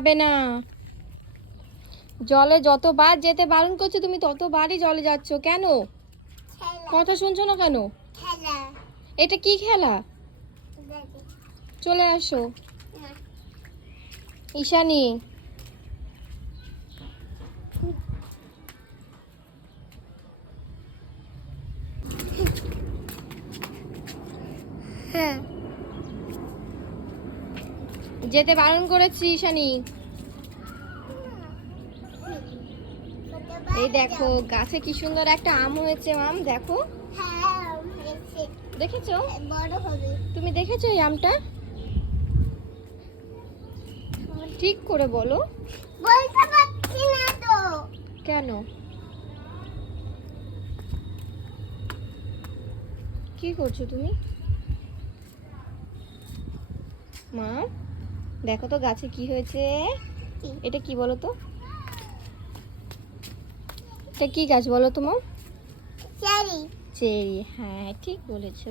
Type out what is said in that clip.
যাবে না। জলে যতবার যেতে বারণ করছো তুমি ততবারই জলে যাচ্ছ কেন? কথা শুনছো না কেন? এটা কি খেলা? চলে আসো ঈশানী। যেতে বারণ করেছি ঈশানী। এই দেখো গাছে কি সুন্দর একটা আম হয়েছে। আম দেখো, দেখেছো? তুমি দেখেছো এই আমটা? ঠিক করে বলো। বলতে পারছি না তো। কেন? কি করছো তুমি? মা দেখো তো গাছে কি হয়েছে। এটা কি বলো তো? এটা কি গাছ বলো তো মা? চেরি। চেরি, হ্যাঁ ঠিক বলেছো।